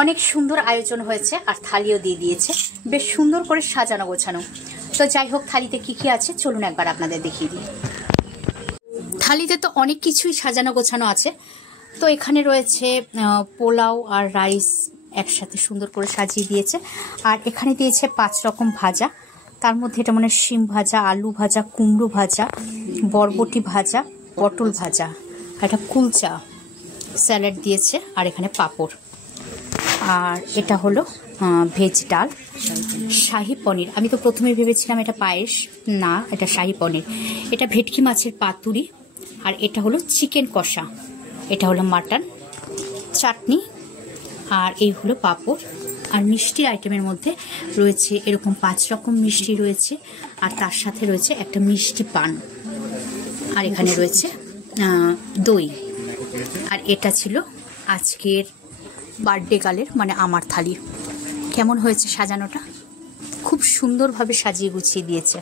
অনেক সুন্দর আয়োজন হয়েছে আর থালিও দিয়ে দিয়েছে, বেশ সুন্দর করে সাজানো গোছানো। তো যাই হোক, থালিতে কি কি আছে চলুন একবার আপনাদের দেখিয়ে দিই। থালিতে তো অনেক কিছুই সাজানো গোছানো আছে। তো এখানে রয়েছে পোলাও আর রাইস একসাথে সুন্দর করে সাজিয়ে দিয়েছে। আর এখানে দিয়েছে 5 রকম ভাজা, তার মধ্যে এটা মানে শিম ভাজা, আলু ভাজা, কুমড়ো ভাজা, বরবটি ভাজা, পটল ভাজা, একটা কুলচা, স্যালাড দিয়েছে, আর এখানে পাঁপড়। আর এটা হলো ভেজ ডাল, শাহি পনির। আমি তো প্রথমে ভেবেছিলাম এটা পায়েস, না এটা শাহি পনির। এটা ভেটকি মাছের পাতুরি, আর এটা হলো চিকেন কষা, এটা হলো মাটন, চাটনি, আর এই হলো পাঁপড়। আর মিষ্টি আইটেমের মধ্যে রয়েছে এরকম 5 রকম মিষ্টি রয়েছে, আর তার সাথে রয়েছে একটা মিষ্টি পান, আর এখানে রয়েছে দই। আর এটা ছিল আজকের বার্থডে গার্লের মানে আমার থালি। কেমন হয়েছে সাজানোটা? খুব সুন্দরভাবে সাজিয়ে গুছিয়ে দিয়েছে।